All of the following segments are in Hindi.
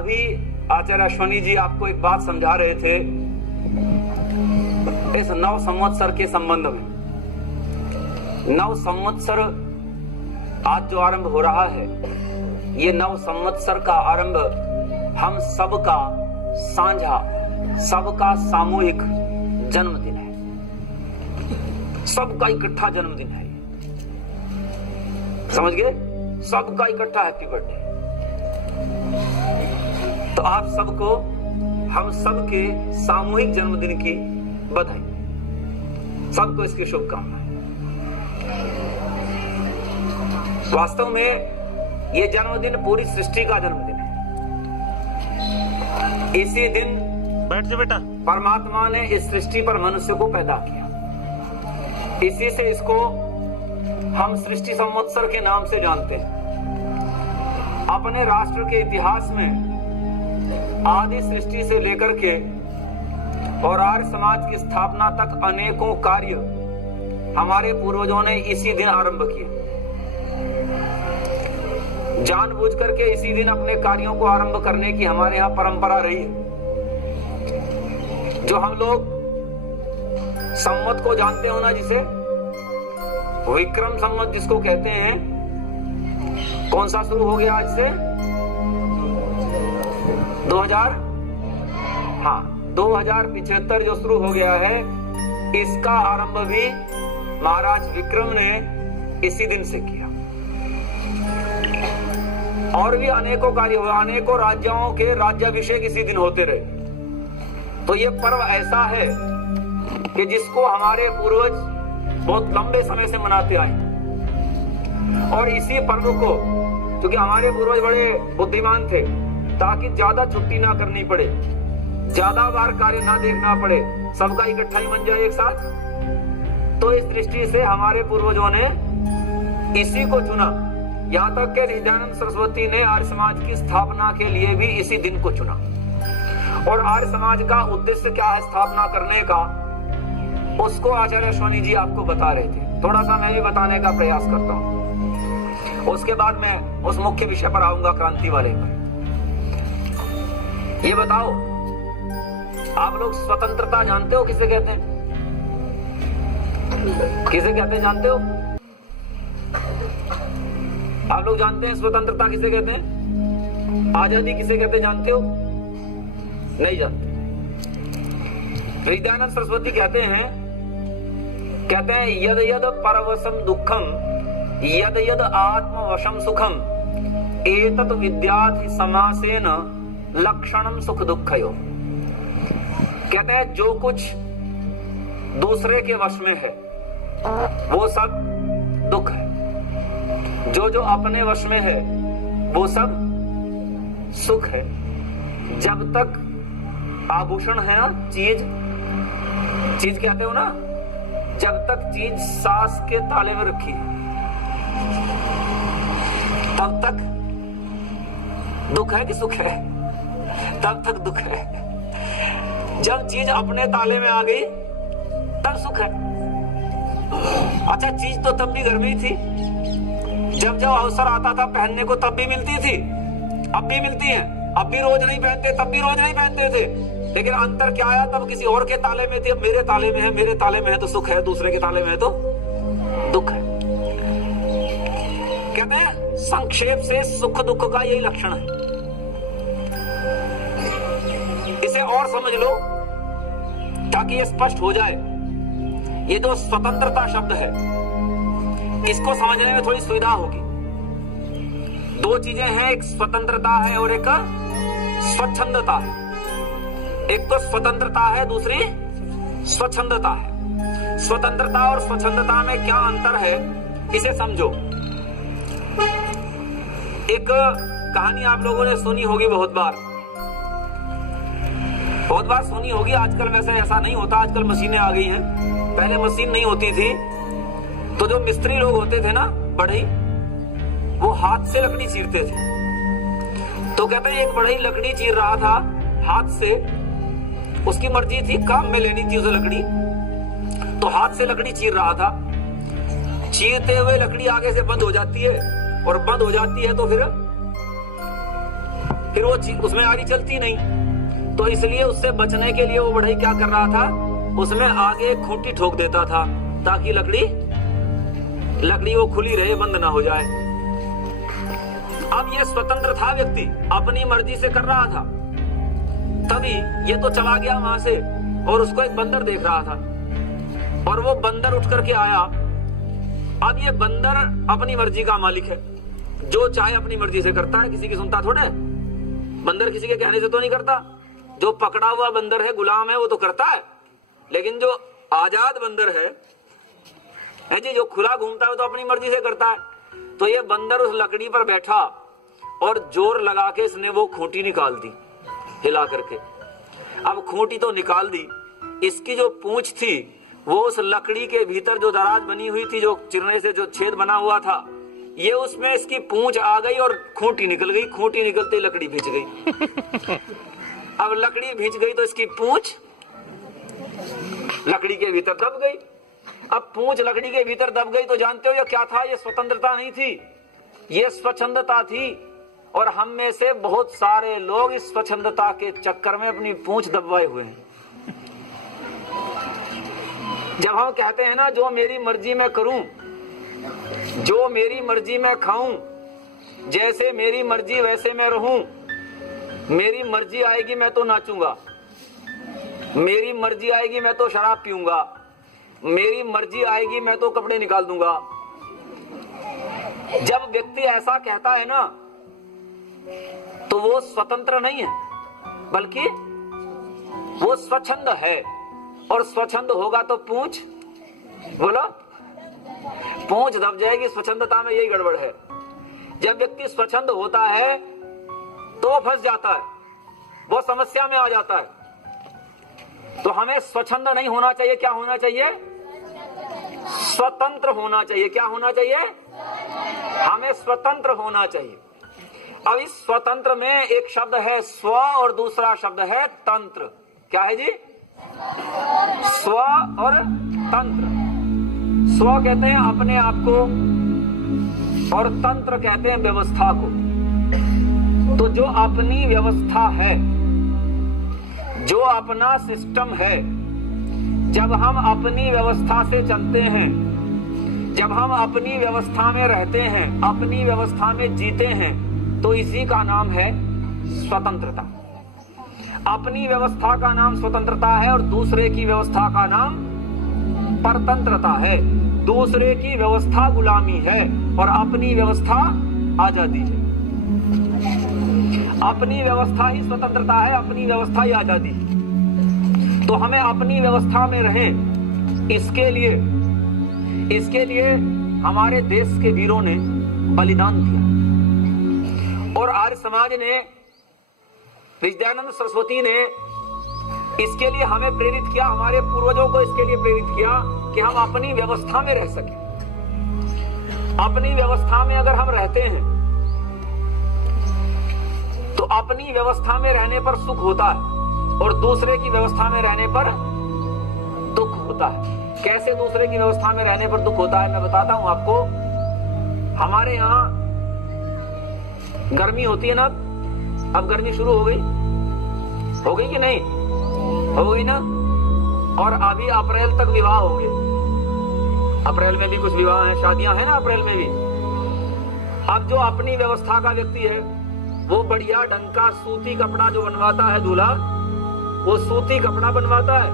अभी आचार्य अश्वनी जी आपको एक बात समझा रहे थे इस नव संवत्सर के संबंध में। नव संवत्सर आज जो आरंभ हो रहा है, ये नव संवत्सर का आरंभ हम सबका साझा, सबका सामूहिक जन्मदिन है, सबका इकट्ठा जन्मदिन है। समझ गए? सबका इकट्ठा हैप्पी बर्थडे। तो आप सबको हम सबके सामूहिक जन्मदिन की बधाई, सबको इसकी शुभकामनाएं। वास्तव में ये जन्मदिन पूरी सृष्टि का जन्मदिन है। इसी दिन बैठ जा बेटा, परमात्मा ने इस सृष्टि पर मनुष्य को पैदा किया। इसी से इसको हम सृष्टि संवत्सर के नाम से जानते हैं। अपने राष्ट्र के इतिहास में आदि सृष्टि से लेकर के और आर्य समाज की स्थापना तक अनेकों कार्य हमारे पूर्वजों ने इसी दिन आरंभ किए। जानबूझ करके इसी दिन अपने कार्यों को आरंभ करने की हमारे यहाँ परंपरा रही है। जो हम लोग संवत को जानते हो ना, जिसे विक्रम संवत जिसको कहते हैं, कौन सा शुरू हो गया आज से? 2075 जो शुरू हो गया है, इसका आरंभ भी महाराज विक्रम ने इसी दिन से किया। और भी अनेकों कार्य हुए, अनेकों राज्यों के राज्याभिषेक इसी दिन होते रहे। तो ये पर्व ऐसा है कि जिसको हमारे पूर्वज बहुत लंबे समय से मनाते आए। और इसी पर्व को, क्योंकि हमारे पूर्वज बड़े बुद्धिमान थे, ताकि ज्यादा छुट्टी ना करनी पड़े, ज्यादा बार कार्य ना देखना पड़े, सबका इकट्ठा ही बन जाए एक साथ। तो इस दृष्टि से हमारे पूर्वजों ने इसी को चुना। यहाँ तक कि हृदयानंद सरस्वती ने आर्य समाज की स्थापना के लिए भी इसी दिन को चुना। और आर्य समाज का उद्देश्य क्या है स्थापना करने का, उसको आचार्य अश्वनी जी आपको बता रहे थे। थोड़ा सा मैं भी बताने का प्रयास करता हूँ, उसके बाद मैं उस मुख्य विषय पर आऊंगा, क्रांति वाले पर। ये बताओ, आप लोग स्वतंत्रता जानते हो किसे कहते हैं? किसे कहते हैं जानते हो? आप लोग जानते हैं स्वतंत्रता किसे कहते हैं? आजादी किसे कहते हैं जानते हो? नहीं जानते। हृदयानंद सरस्वती कहते हैं यद यद परवशम दुखम यद यद आत्मवशम सुखम एतत् विद्याधि समासेन लक्षणम सुख दुःखयो। कहते हैं जो कुछ दूसरे के वश में है वो सब दुख है, जो अपने वश में है वो सब सुख है। जब तक आभूषण है ना, चीज कहते हो ना, जब तक चीज सास के ताले में रखी है तब तक दुख है कि सुख है? तब तक दुख है। जब चीज अपने ताले में आ गई तब सुख है। अच्छा, चीज तो तब भी घर में ही थी, जब जब अवसर आता था पहनने को तब भी मिलती थी, अब भी मिलती है। अब भी रोज नहीं पहनते, तब भी रोज नहीं पहनते थे, लेकिन अंतर क्या आया? तब किसी और के ताले में थी, अब मेरे ताले में है। मेरे ताले में है तो सुख है, दूसरे के ताले में है तो दुख है। कहते हैं संक्षेप से सुख दुख का यही लक्षण है। इसे और समझ लो ताकि ये स्पष्ट हो जाए। ये जो स्वतंत्रता शब्द है, इसको समझने में थोड़ी सुविधा होगी। दो चीजें हैं, एक स्वतंत्रता है और एक स्वच्छंदता है। एक तो स्वतंत्रता है, दूसरी स्वच्छंदता है। स्वतंत्रता और स्वच्छंदता में क्या अंतर है, इसे समझो। एक कहानी आप लोगों ने सुनी होगी, बहुत बार सुनी होगी। आजकल वैसे ऐसा नहीं होता, आजकल मशीनें आ गई हैं। पहले मशीन नहीं होती थी तो जो मिस्त्री लोग होते थे ना, बढ़ई, वो हाथ से लकड़ी चीरते थे। तो कहते हैं एक बढ़ई लकड़ी चीर रहा था हाथ से, उसकी मर्जी थी, काम में लेनी थी उसे लकड़ी, तो हाथ से लकड़ी चीर रहा था। चीरते हुए लकड़ी आगे से बंद हो जाती है, और बंद हो जाती है तो फिर फिर वो उसमें आरी चलती नहीं, तो इसलिए उससे बचने के लिए वो बढ़ई क्या कर रहा था, उसमें आगे खूंटी ठोक देता था ताकि लकड़ी वो खुली रहे, बंद ना हो जाए। अब ये स्वतंत्र था व्यक्ति, अपनी मर्जी से कर रहा था। तभी ये तो चला गया वहां से और उसको एक बंदर देख रहा था और वो बंदर उठ करके आया। अब ये बंदर अपनी मर्जी का मालिक है, जो चाहे अपनी मर्जी से करता है, किसी की सुनता थोड़े। बंदर किसी के कहने से तो नहीं करता। जो पकड़ा हुआ बंदर है, गुलाम है, वो तो करता है, लेकिन जो आजाद बंदर है जी, जो खुला घूमता है, वो तो अपनी मर्जी से करता है। तो ये बंदर उस लकड़ी पर बैठा और जोर लगा के इसने वो खूंटी निकाल दी हिला करके। अब खूंटी तो निकाल दी, इसकी जो पूंछ थी वो उस लकड़ी के भीतर जो दराज बनी हुई थी, जो चिरने से जो छेद बना हुआ था, ये उसमें इसकी पूंछ आ गई और खूंटी निकल गई। खूंटी निकलते ही लकड़ी भींच गई। अब लकड़ी भींच गई तो इसकी पूंछ लकड़ी के भीतर दब गई। अब पूंछ लकड़ी के भीतर दब गई तो जानते हो ये क्या था? ये स्वतंत्रता नहीं थी, ये स्वच्छंदता थी। और हम में से बहुत सारे लोग इस स्वच्छंदता के चक्कर में अपनी पूंछ दबाए हुए हैं। जब हम कहते हैं ना, जो मेरी मर्जी में करूं, जो मेरी मर्जी में खाऊं, जैसे मेरी मर्जी वैसे मैं रहूं, मेरी मर्जी आएगी मैं तो नाचूंगा, मेरी मर्जी आएगी मैं तो शराब पीऊंगा, मेरी मर्जी आएगी मैं तो कपड़े निकाल दूंगा। जब व्यक्ति ऐसा कहता है ना, तो वो स्वतंत्र नहीं है, बल्कि वो स्वच्छंद है। और स्वच्छंद होगा तो पूंछ, बोलो, पूंछ दब जाएगी। स्वच्छंदता में यही गड़बड़ है। जब व्यक्ति स्वच्छंद होता है तो वो फंस जाता है, वो समस्या में आ जाता है। तो हमें स्वच्छंद नहीं होना चाहिए, क्या होना चाहिए? स्वतंत्र होना चाहिए। क्या होना चाहिए? हमें स्वतंत्र होना चाहिए। अब इस स्वतंत्र में एक शब्द है स्व और दूसरा शब्द है तंत्र। क्या है जी? स्व और तंत्र। स्व कहते हैं अपने आप को और तंत्र कहते हैं व्यवस्था को। तो जो अपनी व्यवस्था है, जो अपना सिस्टम है, जब हम अपनी व्यवस्था से चलते हैं, जब हम अपनी व्यवस्था में रहते हैं, अपनी व्यवस्था में जीते हैं, तो इसी का नाम है स्वतंत्रता। अपनी व्यवस्था का नाम स्वतंत्रता है और दूसरे की व्यवस्था का नाम परतंत्रता है। दूसरे की व्यवस्था गुलामी है और अपनी व्यवस्था आजादी है। अपनी व्यवस्था ही स्वतंत्रता है, अपनी व्यवस्था ही आजादी है। तो हमें अपनी व्यवस्था में रहें, इसके लिए हमारे देश के वीरों ने बलिदान दिया और आर्य समाज ने, विद्यानंद सरस्वती ने इसके लिए हमें प्रेरित किया, हमारे पूर्वजों को इसके लिए प्रेरित किया कि हम अपनी व्यवस्था में रह सकें। अपनी व्यवस्था में अगर हम रहते हैं तो अपनी व्यवस्था में रहने पर सुख होता है और दूसरे की व्यवस्था में रहने पर दुख होता है। कैसे दूसरे की व्यवस्था में रहने पर दुख होता है मैं बताता हूं आपको। हमारे यहाँ गर्मी होती है ना, अब गर्मी शुरू हो गई कि नहीं? हो गई ना। और अभी अप्रैल तक विवाह होंगे। अप्रैल में भी कुछ विवाह हैं, शादियां हैं ना अप्रैल में भी। अब जो अपनी व्यवस्था का व्यक्ति है वो बढ़िया ढंग का सूती कपड़ा जो बनवाता है दूल्हा, वो सूती कपड़ा बनवाता है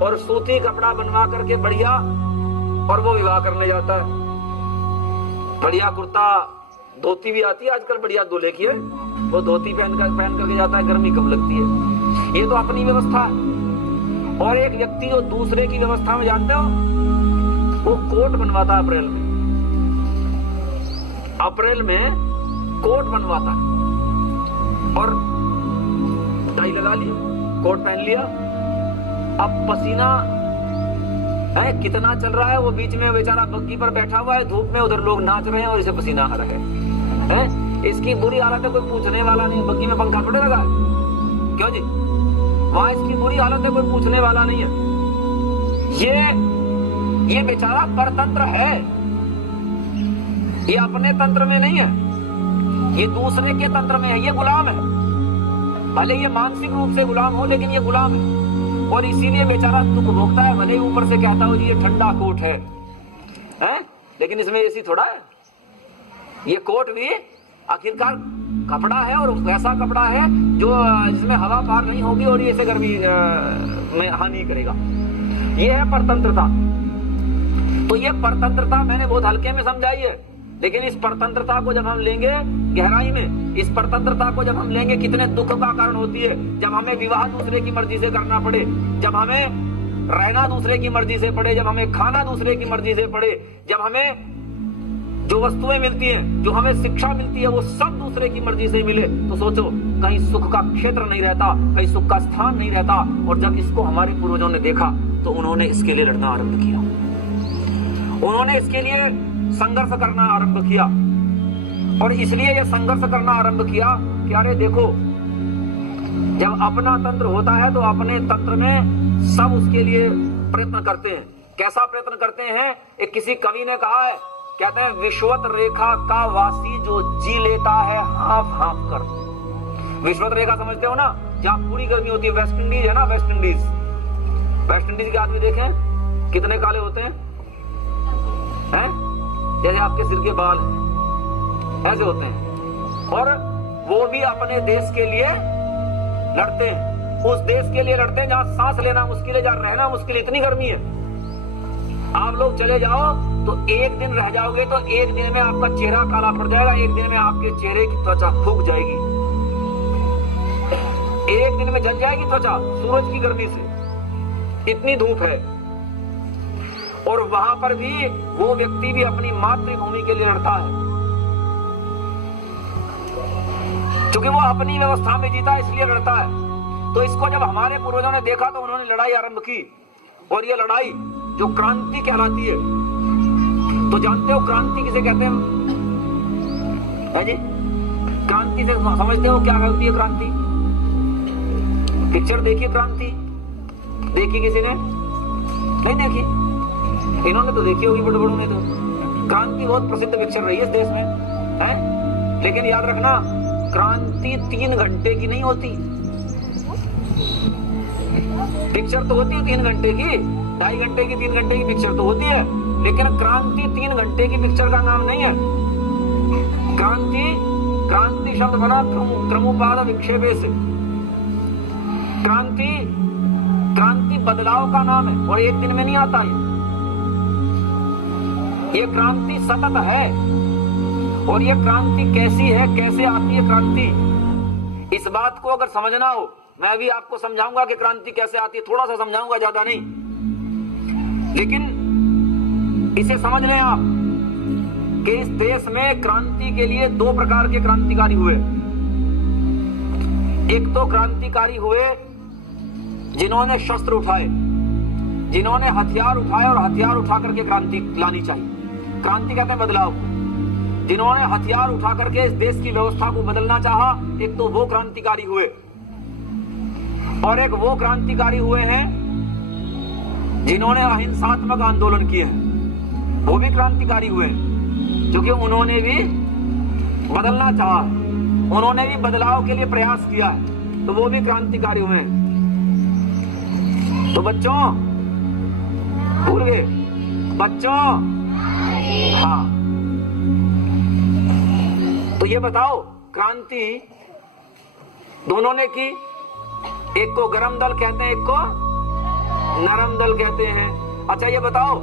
और सूती कपड़ा बनवा करके बढ़िया, और वो विवाह करने जाता है। बढ़िया कुर्ता धोती भी आती है आजकल, बढ़िया दूल्हे की है, वो धोती पहन करके जाता है, गर्मी कम लगती है। ये तो अपनी व्यवस्था है। और एक व्यक्ति जो दूसरे की व्यवस्था में, जानते हो, वो कोट बनवाता है अप्रैल में कोट बनवाता है और टाई लगा लिया, कोट पहन लिया। अब पसीना है कितना चल रहा है, वो बीच में बेचारा बग्गी पर बैठा हुआ है धूप में, उधर लोग नाच रहे हैं और इसे पसीना आ रहा है। इसकी बुरी हालत है, कोई पूछने वाला नहीं। बग्गी में पंखा थोड़े लगा है, क्यों जी? वहां इसकी बुरी हालत है, कोई पूछने वाला नहीं है। ये बेचारा परतंत्र है, ये अपने तंत्र में नहीं है, ये दूसरे के तंत्र में है, ये गुलाम है। भले ये मानसिक रूप से गुलाम हो, लेकिन ये गुलाम है और इसीलिए बेचारा दुख भोगता है। भले ही ऊपर से कहता हो जी ये ठंडा कोट है, लेकिन इसमें एसी थोड़ा है। ये कोट भी आखिरकार कपड़ा है और वैसा कपड़ा है जो जिसमें हवा पार नहीं होगी और ये इसे गर्मी में हानि करेगा। ये है परतंत्रता। तो ये परतंत्रता मैंने बहुत हल्के में समझाई है, लेकिन इस परतंत्रता को जब हम लेंगे गहराई में, इस परतंत्रता को जब हम लेंगे, कितने दुख का कारण होती है जब हमें विवाह दूसरे की मर्जी से करना पड़े, जब हमें रहना दूसरे की मर्जी से पड़े, जब हमें खाना दूसरे की मर्जी से पड़े, जब हमें जो वस्तुएं मिलती हैं, जो हमें शिक्षा मिलती है, वो सब दूसरे की मर्जी से मिले, तो सोचो कहीं सुख का क्षेत्र नहीं रहता, कहीं सुख का स्थान नहीं रहता। और जब इसको हमारे पूर्वजों ने देखा तो उन्होंने इसके लिए लड़ना आरंभ किया, उन्होंने इसके लिए संघर्ष करना आरंभ किया। और इसलिए यह संघर्ष करना आरंभ किया कि अरे देखो, जब अपना तंत्र होता है तो अपने तंत्र में सब उसके लिए प्रयत्न करते हैं। कैसा प्रयत्न करते हैं? एक किसी कवि ने कहा है, कहते हैं विश्वत रेखा का वासी जो जी लेता है हाँफ हाँफ कर। विश्वत रेखा समझते हो ना, जहाँ पूरी गर्मी होती है। वेस्ट इंडीज है ना, वेस्ट इंडीज, वेस्ट इंडीज के आदमी देखें कितने काले होते हैं, जैसे आपके सिर के बाल ऐसे होते हैं। और वो भी अपने देश के लिए लड़ते हैं, उस देश के लिए लड़ते हैं जहां सांस लेना मुश्किल है, जहां रहना मुश्किल है, इतनी गर्मी है। आप लोग चले जाओ तो एक दिन रह जाओगे तो एक दिन में आपका चेहरा काला पड़ जाएगा, एक दिन में आपके चेहरे की त्वचा फूक जाएगी, एक दिन में जल जाएगी त्वचा सूरज की गर्मी से, इतनी धूप है। और वहां पर भी वो व्यक्ति भी अपनी मातृभूमि के लिए लड़ता है, क्योंकि वो अपनी व्यवस्था में जीता इसलिए लड़ता है। तो इसको जब हमारे पूर्वजों ने देखा तो उन्होंने लड़ाई आरंभ की, और ये लड़ाई जो क्रांति कहलाती है, तो जानते हो क्रांति किसे कहते हैं? है जी, क्रांति से समझते हो क्या होती है क्रांति? पिक्चर देखी क्रांति? देखी किसी ने? नहीं देखी? इन्होंने तो देखी होगी, बड़े बड़ों ने तो। क्रांति बहुत प्रसिद्ध पिक्चर रही है इस देश में, है? लेकिन याद रखना, क्रांति 3 घंटे की नहीं होती। पिक्चर तो होती है 3 घंटे की, 2.5 घंटे की, 3 घंटे की पिक्चर तो होती है, लेकिन क्रांति 3 घंटे की पिक्चर का नाम नहीं है। क्रांति शब्द बना क्रमोपाद विक्षेपे से। क्रांति बदलाव का नाम है और एक दिन में नहीं आता है। ये क्रांति सतत है। और ये क्रांति कैसी है, कैसे आती है क्रांति, इस बात को अगर समझना हो, मैं अभी आपको समझाऊंगा कि क्रांति कैसे आती है, थोड़ा सा समझाऊंगा, ज्यादा नहीं। लेकिन इसे समझ लें आप कि इस देश में क्रांति के लिए 2 प्रकार के क्रांतिकारी हुए। एक तो क्रांतिकारी हुए जिन्होंने शस्त्र उठाए, जिन्होंने हथियार उठाए और हथियार उठा करके क्रांति लानी चाहिए। क्रांति कहते हैं बदलाव को। जिन्होंने हथियार उठा करके इस देश की व्यवस्था को बदलना चाहा, एक तो वो क्रांतिकारी हुए, और एक वो क्रांतिकारी हुए हैं जिन्होंने अहिंसात्मक आंदोलन किए हैं, वो भी क्रांतिकारी हुए, क्योंकि उन्होंने भी बदलना चाहा, उन्होंने भी बदलाव के लिए प्रयास किया है, तो वो भी क्रांतिकारी हुए हैं। तो बच्चों, भूल गए बच्चों? हाँ, तो ये बताओ, क्रांति दोनों ने की, एक को गरम दल कहते हैं, एक को नरम दल कहते हैं। अच्छा ये बताओ,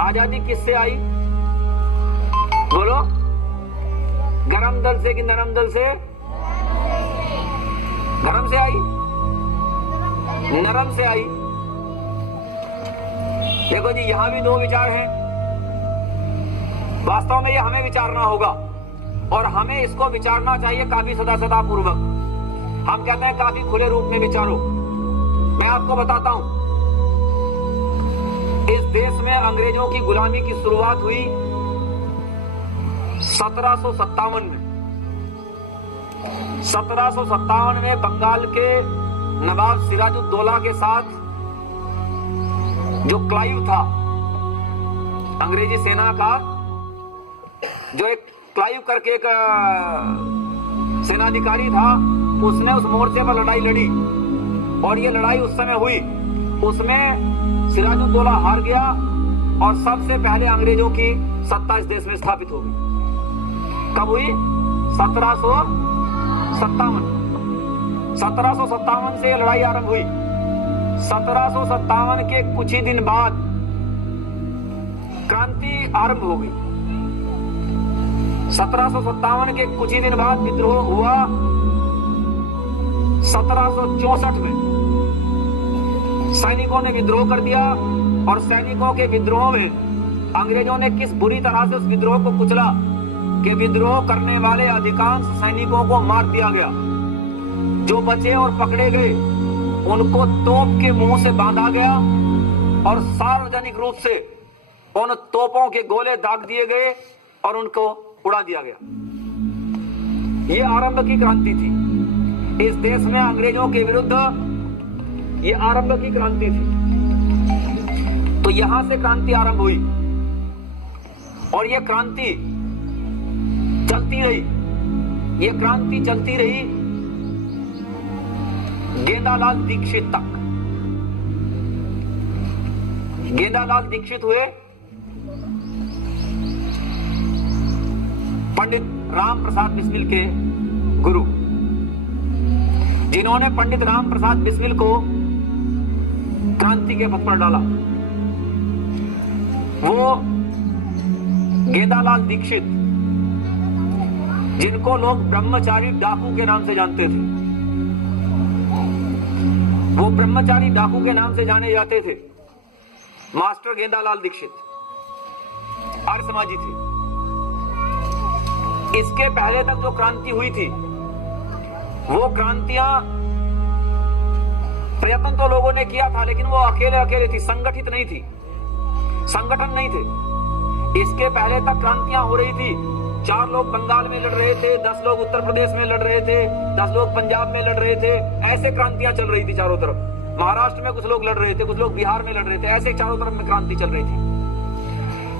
आजादी किससे आई? बोलो, गरम दल से कि नरम दल से? गरम से आई, नरम से आई। देखो जी, यहां भी 2 विचार हैं। वास्तव में ये हमें विचारना होगा, और हमें इसको विचारना चाहिए काफी सदा पूर्वक। हम कहते हैं काफी खुले रूप में विचारो। मैं आपको बताता हूं, इस देश में अंग्रेजों की गुलामी की शुरुआत हुई 1757 में। 1757 में बंगाल के नवाब सिराजुद्दौला के साथ जो क्लाइव था, अंग्रेजी सेना का जो एक क्लाइव करके एक सेनाधिकारी था, उसने उस मोर्चे पर लड़ाई लड़ी और ये लड़ाई उस समय हुई, उसमें सिराजुद्दौला हार गया और सबसे पहले अंग्रेजों की सत्ता इस देश में स्थापित हो गई। कब हुई? 1757 से लड़ाई आरंभ हुई। 1757 के कुछ ही दिन बाद क्रांति आरंभ हो गई। 1757 के कुछ ही दिन बाद विद्रोह हुआ। 1764 में सैनिकों ने विद्रोह कर दिया और सैनिकों के विद्रोह में अंग्रेजों ने किस बुरी तरह से उस विद्रोह को कुचला कि विद्रोह करने वाले अधिकांश सैनिकों को मार दिया गया। जो बचे और पकड़े गए उनको तोप के मुंह से बांधा गया और सार्वजनिक रूप से उन तोपों के गोले दाग दिए गए और उनको उड़ा दिया गया। यह आरंभ की क्रांति थी इस देश में अंग्रेजों के विरुद्ध। यह आरंभ की क्रांति थी। तो यहां से क्रांति आरंभ हुई और यह क्रांति चलती रही। यह क्रांति चलती रही गेंदालाल दीक्षित तक। गेंदालाल दीक्षित हुए पंडित राम प्रसाद बिस्मिल के गुरु, जिन्होंने पंडित राम प्रसाद बिस्मिल को क्रांति के पथ पर डाला। वो गेंदालाल दीक्षित, जिनको लोग ब्रह्मचारी डाकू के नाम से जानते थे, वो ब्रह्मचारी डाकू के नाम से जाने जाते थे। मास्टर गेंदालाल दीक्षित आर्य समाजी थे। इसके पहले तक जो क्रांति हुई थी वो क्रांतियां प्रयत्न तो लोगों ने किया था, लेकिन वो अकेले अकेले थी, संगठित नहीं थी, संगठन नहीं थे। इसके पहले तक क्रांतियां हो रही थी। 4 लोग बंगाल में लड़ रहे थे, 10 लोग उत्तर प्रदेश में लड़ रहे थे, 10 लोग पंजाब में लड़ रहे थे। ऐसे क्रांतियां चल रही थी चारों तरफ। महाराष्ट्र में कुछ लोग लड़ रहे थे, कुछ लोग बिहार में लड़ रहे थे। ऐसे चारों तरफ में क्रांति चल रही थी।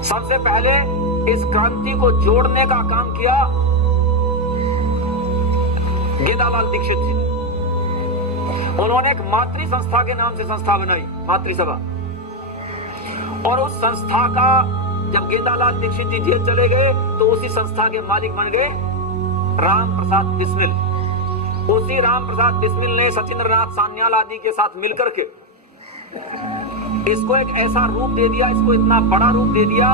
सबसे पहले इस क्रांति को जोड़ने का काम किया गेंदालाल दीक्षित जी ने। उन्होंने एक मातृ संस्था के नाम से संस्था बनाई, मातृ सभा। और उस संस्था का जब गेंदालाल दीक्षित जी जेल चले गए तो उसी संस्था के मालिक बन गए राम प्रसाद बिस्मिल। उसी राम प्रसाद बिस्मिल ने सचिंद्रनाथ सान्याल आदि के साथ मिलकर के इसको एक ऐसा रूप दे दिया, इसको इतना बड़ा रूप दे दिया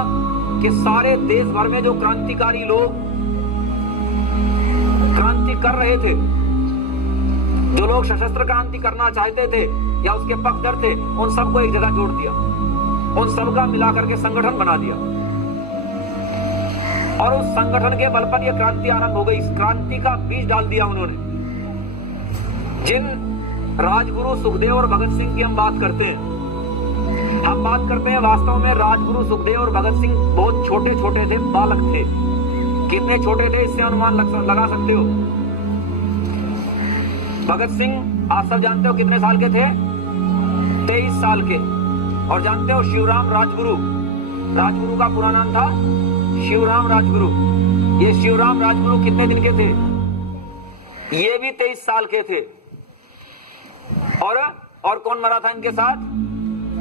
कि सारे देश भर में जो क्रांतिकारी लोग क्रांति कर रहे थे, जो लोग सशस्त्र क्रांति करना चाहते थे या उसके पक्षधर थे, उन सबको एक जगह जोड़ दिया, उन सबका मिलाकर के संगठन बना दिया। और उस संगठन के बल पर यह क्रांति आरंभ हो गई। इस क्रांति का बीज डाल दिया उन्होंने। जिन राजगुरु सुखदेव और भगत सिंह की हम बात करते हैं, वास्तव में राजगुरु सुखदेव और भगत सिंह बहुत छोटे छोटे थे, बालक थे। कितने छोटे थे इससे अनुमान लगा सकते हो। भगत सिंह आप सब जानते हो कितने साल के थे? 23 साल के। और जानते हो शिवराम राजगुरु, राजगुरु का पूरा नाम था शिवराम राजगुरु। ये शिवराम राजगुरु कितने दिन के थे? ये भी 23 साल के थे। और कौन मरा था इनके साथ?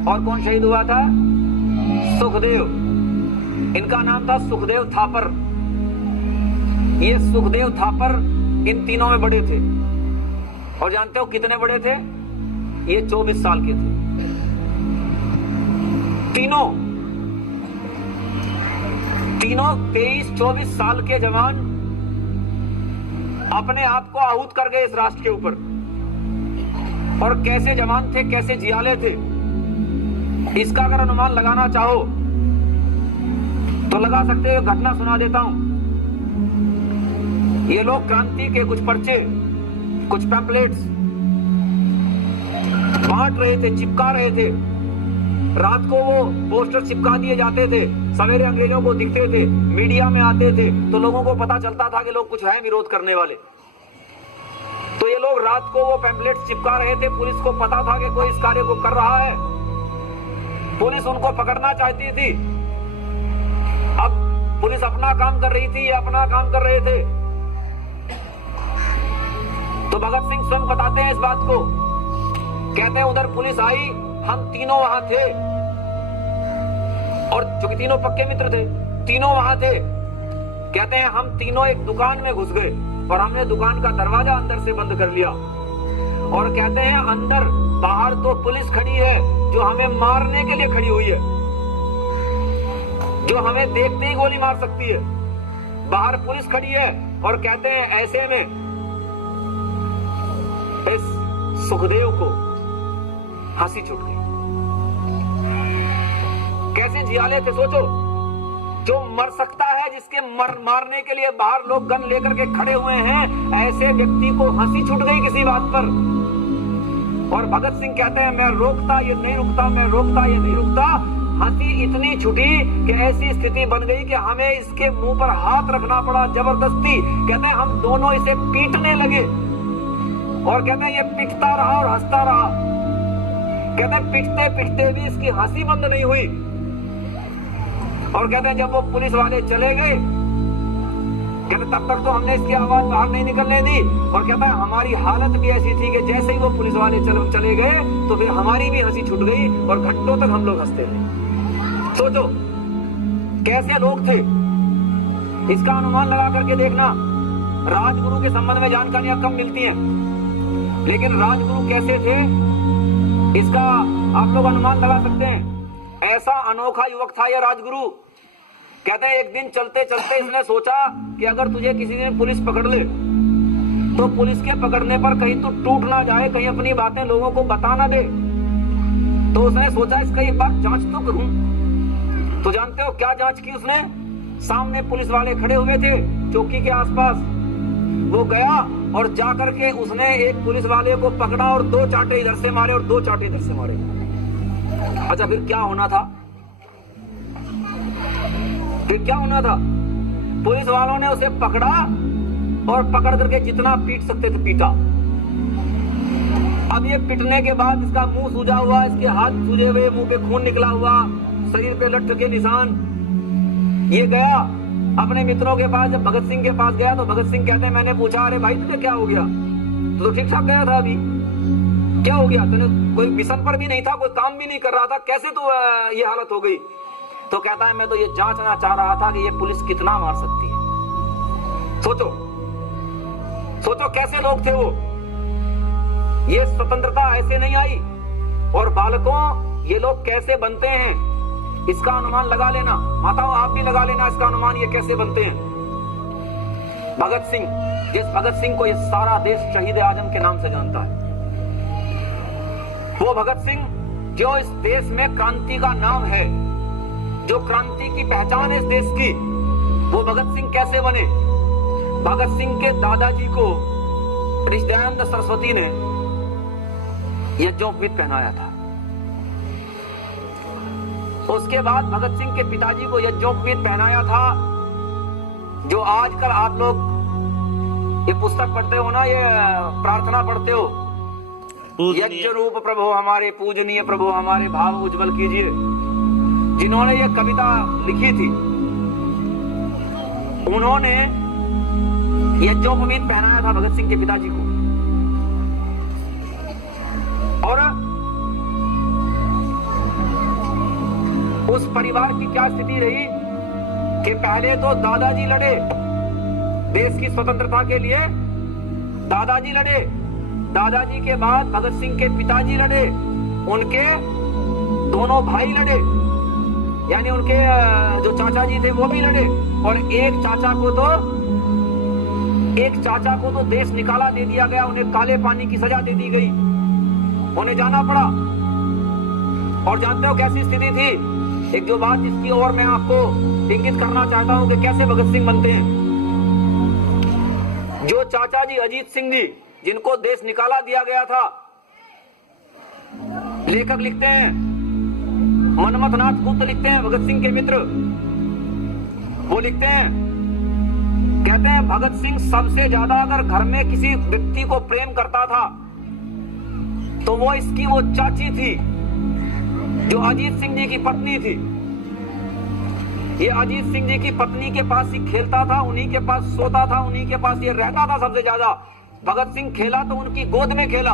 और कौन शहीद हुआ था? सुखदेव। इनका नाम था सुखदेव थापर। ये सुखदेव थापर इन तीनों में बड़े थे। और जानते हो कितने बड़े थे? ये 24 साल के थे तीनों 23-24 साल के जवान अपने आप को आहूत कर गए इस राष्ट्र के ऊपर। और कैसे जवान थे, कैसे जियाले थे, इसका अगर अनुमान लगाना चाहो तो लगा सकते हो। घटना सुना देता हूं। ये लोग क्रांति के कुछ पर्चे, कुछ पैम्पलेट्स बांट रहे थे, चिपका रहे थे। रात को वो पोस्टर चिपका दिए जाते थे, सवेरे अंग्रेजों को दिखते थे, मीडिया में आते थे, तो लोगों को पता चलता था कि लोग कुछ है विरोध करने वाले। तो ये लोग रात को वो पैम्पलेट्स चिपका रहे थे। पुलिस को पता था कि कोई इस कार्य को कर रहा है। पुलिस उनको पकड़ना चाहती थी। अब पुलिस अपना काम कर रही थी, ये अपना काम कर रहे थे। भगत सिंह स्वयं बताते हैं इस बात को। कहते हैं उधर पुलिस आई, हम तीनों वहां थे, और चूंकि तीनों पक्के मित्र थे, तीनों वहां थे। कहते हैं हम तीनों एक दुकान में घुस गए और हमने दुकान का दरवाजा अंदर से बंद कर लिया, और कहते हैं अंदर बाहर तो पुलिस खड़ी है जो हमें मारने के लिए खड़ी हुई है, जो हमें देखते ही गोली मार सकती है। बाहर पुलिस खड़ी है, और कहते हैं ऐसे में इस सुखदेव को हंसी छूट गई। कैसे जियाले थे सोचो, जो मर सकता है, जिसके मारने के लिए बाहर लोग गन लेकर के खड़े हुए हैं, ऐसे व्यक्ति को हंसी छूट गई किसी बात पर। और भगत सिंह कहते हैं मैं रोकता ये नहीं रुकता, मैं रोकता ये नहीं रुकता। हंसी इतनी छुटी कि ऐसी स्थिति बन गई कि हमें इसके मुंह पर हाथ रखना पड़ा जबरदस्ती। कहते हैं हम दोनों इसे पीटने लगे, और कहते हैं ये पिटता रहा और हंसता रहा। कहते हैं पिटते पिटते भी इसकी हंसी बंद नहीं हुई। और कहते हैं जब वो पुलिस वाले चले गए, कहते तब तक तो हमने इसकी आवाज बाहर नहीं निकलने दी। और कहता है हमारी हालत भी ऐसी थी कि जैसे ही वो पुलिस वाले चले गए तो फिर हमारी भी हंसी छूट गई, और घंटों तक हम लोग हंसते रहे। सोचो कैसे लोग थे। इसका अनुमान लगा करके देखना। राजगुरु के संबंध में जानकारियां कम मिलती हैं, लेकिन राजगुरु कैसे थे इसका आप लोग अनुमान लगा सकते हैं। ऐसा अनोखा युवक था यह राजगुरु। कहते हैं एक दिन चलते चलते इसने सोचा कि अगर तुझे किसी दिन पुलिस पकड़ ले तो पुलिस के पकड़ने पर कहीं तू टूट ना जाए, कहीं अपनी बातें लोगों को बता ना दे। तो उसने सोचा इसका एक बार जांच तो करूं। तो जानते हो क्या जांच की उसने? सामने पुलिस वाले खड़े हुए थे चौकी के आसपास, वो गया और जाकर के उसने एक पुलिस वाले को पकड़ा और 2 चांटे इधर से मारे और 2 चांटे इधर से मारे। अच्छा फिर क्या होना था? फिर क्या होना था? पुलिस वालों ने उसे पकड़ा और पकड़ करके जितना पीट सकते थे पीटा। अब ये पिटने के बाद इसका मुंह सूजा हुआ, इसके हाथ सूजे हुए, मुंह पे खून निकला हुआ, शरीर पे लट के निशान। ये गया अपने मित्रों के पास, जब भगत सिंह के पास गया तो भगत सिंह कहते हैं मैंने पूछा अरे भाई तुझे क्या हो गया? तो ठीक ठाक गया था, अभी क्या हो गया? तेने कोई मिशन पर भी नहीं था, कोई काम भी नहीं कर रहा था, कैसे तो ये हालत हो गई? तो कहता है मैं तो ये जांचना चाह रहा था कि ये पुलिस कितना मार सकती है। सोचो सोचो कैसे लोग थे वो। ये स्वतंत्रता ऐसे नहीं आई। और बालकों ये लोग कैसे बनते हैं इसका अनुमान लगा लेना। माताओं आप भी लगा लेना इसका अनुमान, ये कैसे बनते हैं। भगत सिंह, जिस भगत सिंह को ये सारा देश शहीद आजम के नाम से जानता है, वो भगत सिंह जो इस देश में क्रांति का नाम है, जो क्रांति की पहचान है इस देश की, वो भगत सिंह कैसे बने? भगत सिंह के दादाजी को ऋषिदयानंद सरस्वती ने यज्ञोपवीत पहनाया था। उसके बाद भगत सिंह के पिताजी को यज्ञोपवीत पहनाया था, जो आजकल आप लोग ये पुस्तक पढ़ते हो ना, ये प्रार्थना पढ़ते हो, यज्ञ रूप प्रभु हमारे, पूजनीय प्रभु हमारे, भाव उज्जवल कीजिए। जिन्होंने ये कविता लिखी थी उन्होंने यज्ञोपवीत पहनाया था भगत सिंह के पिताजी को। और उस परिवार की क्या स्थिति रही कि पहले तो दादाजी लड़े देश की स्वतंत्रता के लिए, दादाजी लड़े, दादाजी के बाद भगत सिंह के पिताजी लड़े, उनके दोनों भाई लड़े, यानी उनके जो चाचा जी थे वो भी लड़े, और एक चाचा को तो देश निकाला दे दिया गया, उन्हें काले पानी की सजा दे दी गई, उन्हें जाना पड़ा। और जानते हो कैसी स्थिति थी? एक जो बात जिसकी ओर मैं आपको इंगित करना चाहता हूं कि कैसे भगत सिंह बनते हैं। जो चाचा जी अजीत सिंह जी, जिनको देश निकाला दिया गया था, लेखक लिखते हैं, मनमथनाथ गुप्त लिखते हैं, भगत सिंह के मित्र, वो लिखते हैं, कहते हैं भगत सिंह सबसे ज्यादा अगर घर में किसी व्यक्ति को प्रेम करता था तो वो इसकी वो चाची थी जो अजीत सिंह जी की पत्नी थी। ये अजीत सिंह जी की पत्नी के पास ही खेलता था, उन्हीं के पास सोता था, उन्हीं के पास ये रहता था सबसे ज्यादा। भगत सिंह खेला तो उनकी गोद में खेला।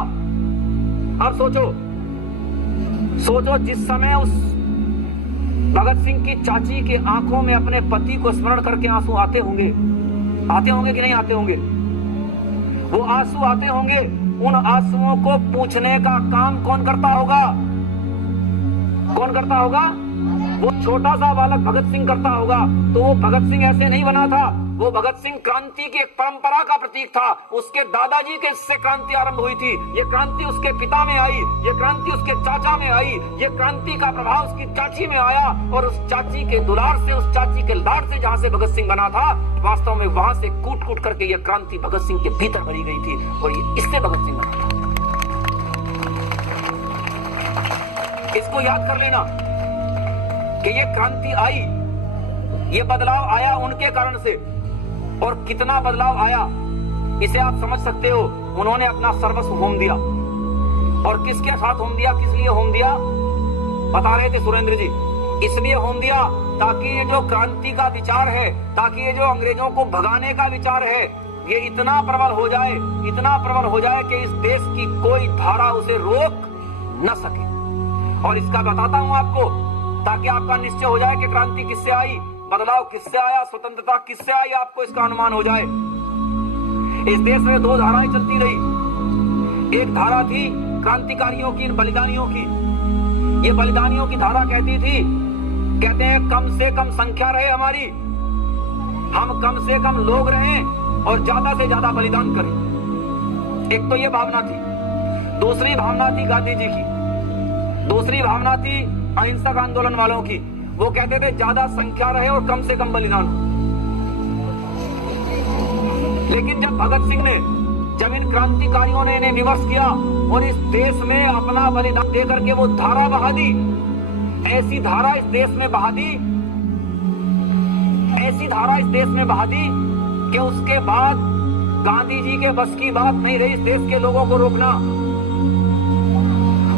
अब सोचो जिस समय उस भगत सिंह की चाची के आंखों में अपने पति को स्मरण करके आंसू आते होंगे कि नहीं आते होंगे? वो आंसू आते होंगे, उन आंसुओं को पूछने का काम कौन करता होगा? वो छोटा सा बालक भगत सिंह करता होगा। तो वो भगत सिंह ऐसे नहीं बना था, वो भगत सिंह क्रांति की एक परंपरा का प्रतीक था। उसके दादाजी के से क्रांति आरंभ हुई थी, ये क्रांति उसके पिता में आई, ये क्रांति उसके चाचा में आई, ये क्रांति का प्रभाव उसकी चाची में आया, और उस चाची के दुलार से, उस चाची के लाड से जहां से भगत सिंह बना था, वास्तव में वहां से कूट कूट करके ये क्रांति भगत सिंह के भीतर भरी गई थी, और ये इससे भगत सिंह बना था। इसको याद कर लेना कि ये क्रांति आई, ये बदलाव आया उनके कारण से, और कितना बदलाव आया इसे आप समझ सकते हो। उन्होंने अपना सर्वस्व होम दिया, और किसके साथ होम दिया, किस लिए होम दिया? बता रहे थे सुरेंद्र जी, इसलिए होम दिया ताकि ये जो क्रांति का विचार है, ताकि ये जो अंग्रेजों को भगाने का विचार है, ये इतना प्रबल हो जाए कि इस देश की कोई धारा उसे रोक न सके। और इसका बताता हूं आपको, ताकि आपका निश्चय हो जाए कि क्रांति किससे आई, बदलाव किससे आया, स्वतंत्रता किससे आई, आपको इसका अनुमान हो जाए। इस देश में दो धाराएं चलती रही। एक धारा थी क्रांतिकारियों की, बलिदानियों की। ये बलिदानियों की धारा कहते हैं कम से कम संख्या रहे हमारी, हम कम से कम लोग रहें और ज्यादा से ज्यादा बलिदान करें। एक तो ये भावना थी। दूसरी भावना थी गांधी जी की, दूसरी भावना थी अहिंसक आंदोलन वालों की। वो कहते थे ज्यादा संख्या रहे और कम से कम बलिदान। लेकिन जब इन क्रांतिकारियों ने इन्हें विवश किया और इस देश में अपना बलिदान देकर के वो धारा बहा दी, ऐसी धारा इस देश में बहा दी कि उसके बाद गांधी जी के बस की बात नहीं रही इस देश के लोगों को रोकना।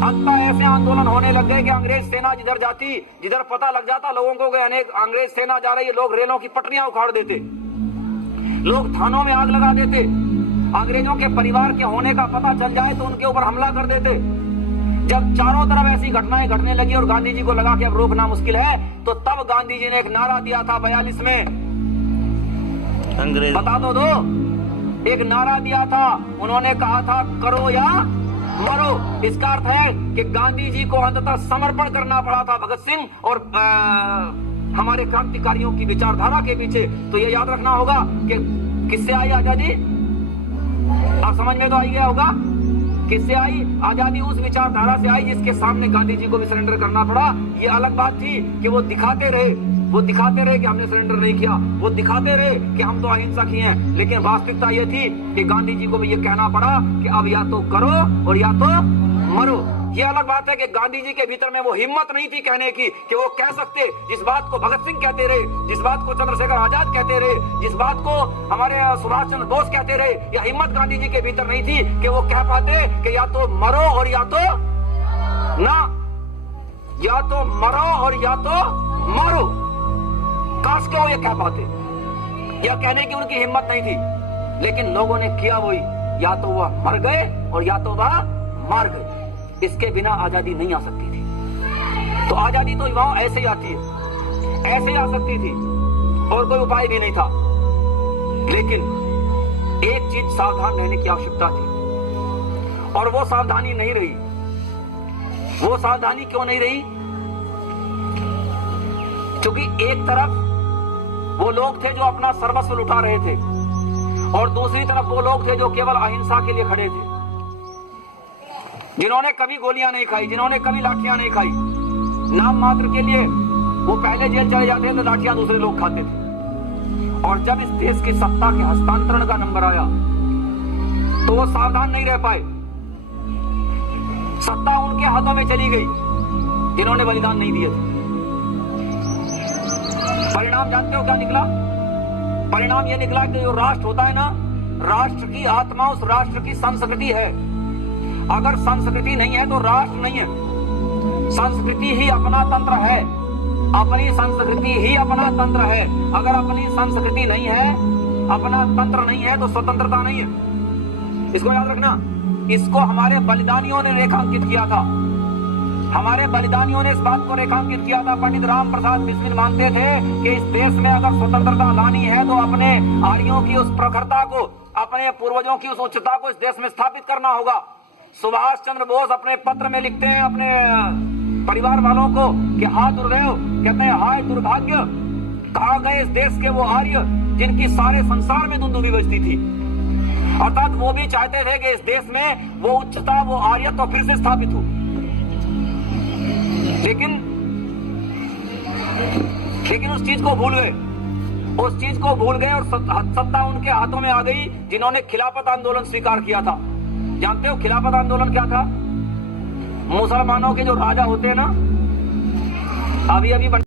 अंततः ऐसे आंदोलन होने लग गए कि अंग्रेज सेना जिधर जाती, जिधर पता लग जाता लोगों को अनेक अंग्रेज सेना जा रही है, लोग रेलों की पटरियां उखाड़ देते, लोग थानों में आग लगा देते, अंग्रेजों के परिवार के होने का पता चल जाए तो उनके ऊपर हमला कर देते। जब चारों तरफ ऐसी घटनाएं घटने लगी और गांधी जी को लगा कि अब रोकना मुश्किल है, तो तब गांधी जी ने एक नारा दिया था 42 में, अंग्रेज बता दो एक नारा दिया था। उन्होंने कहा था करो या मरो। इसका अर्थ है कि गांधी जी को अंततः समर्पण करना पड़ा था भगत सिंह और हमारे क्रांतिकारियों की विचारधारा के पीछे। तो ये याद रखना होगा कि किससे आई आजादी, आप समझ में तो आ गया होगा किससे आई आजादी? उस विचारधारा से आई जिसके सामने गांधी जी को भी सरेंडर करना पड़ा। ये अलग बात थी कि वो दिखाते रहे कि हमने सरेंडर नहीं किया, वो दिखाते रहे कि हम तो अहिंसक ही हैं, लेकिन वास्तविकता ये थी कि गांधी जी को भी ये कहना पड़ा कि अब या तो करो और या तो मरो। ये अलग बात है कि गांधी जी के भीतर में वो हिम्मत नहीं थी कहने की कि वो कह सकते, जिस बात को भगत सिंह कहते रहे, जिस बात को चंद्रशेखर आजाद कहते रहे, जिस बात को हमारे सुभाष चंद्र बोस कहते रहे, यह हिम्मत गांधी जी के भीतर नहीं थी कि वो कह पाते कि या तो मरो और या तो ना, या तो मरो और या तो मारो। काश के वो ये कह पाते, यह कहने की उनकी हिम्मत नहीं थी, लेकिन लोगों ने किया वही, या तो वह मर गए और या तो वह मार गए। इसके बिना आजादी नहीं आ सकती थी। तो आजादी तो युवाओं ऐसे ही आती है, ऐसे ही आ सकती थी और कोई उपाय भी नहीं था। लेकिन एक चीज सावधान रहने की आवश्यकता थी, और वो सावधानी नहीं रही। वो सावधानी क्यों नहीं रही? क्योंकि एक तरफ वो लोग थे जो अपना सर्वस्व लुटा रहे थे, और दूसरी तरफ वो लोग थे जो केवल अहिंसा के लिए खड़े थे, जिन्होंने कभी गोलियां नहीं खाई, जिन्होंने कभी लाठियां नहीं खाई। नाम मात्र के लिए वो पहले जेल चले जाते थे, लाठियां दूसरे लोग खाते थे। और जब इस देश की सत्ता के हस्तांतरण का नंबर आया तो वो सावधान नहीं रह पाए। सत्ता उनके हाथों में चली गई जिन्होंने बलिदान नहीं दिए थे। परिणाम जानते हो क्या निकला? परिणाम यह निकला कि जो राष्ट्र होता है ना, राष्ट्र की आत्मा उस राष्ट्र की संस्कृति है। अगर संस्कृति नहीं है तो राष्ट्र नहीं है। संस्कृति ही अपना तंत्र है, अपनी संस्कृति ही अपना तंत्र है। अगर अपनी संस्कृति नहीं है, अपना तंत्र नहीं है, तो स्वतंत्रता नहीं है। इसको याद रखना, इसको हमारे बलिदानियों ने रेखांकित किया था। हमारे बलिदानियों ने इस बात को रेखांकित किया था। पंडित राम प्रसाद बिस्मिल मानते थे कि इस देश में अगर स्वतंत्रता लानी है तो अपने आर्यों की उस प्रखरता को, अपने पूर्वजों की उस उच्चता को इस देश में स्थापित करना होगा। सुभाष चंद्र बोस अपने पत्र में लिखते हैं अपने परिवार वालों को कि हाय दुर्दैव, कहते हैं हाय दुर्भाग्य, कहा गए इस देश के वो आर्य जिनकी सारे संसार में दुंदुभी बजती थी। अर्थात वो भी चाहते थे कि इस देश में वो उच्चता, वो आर्य तो फिर से स्थापित हो। लेकिन उस चीज को भूल गए, उस चीज को भूल गए और सत्ता उनके हाथों में आ गई जिन्होंने खिलाफत आंदोलन स्वीकार किया था। जानते हो खिलाफत आंदोलन क्या था? मुसलमानों के जो राजा होते हैं ना, अभी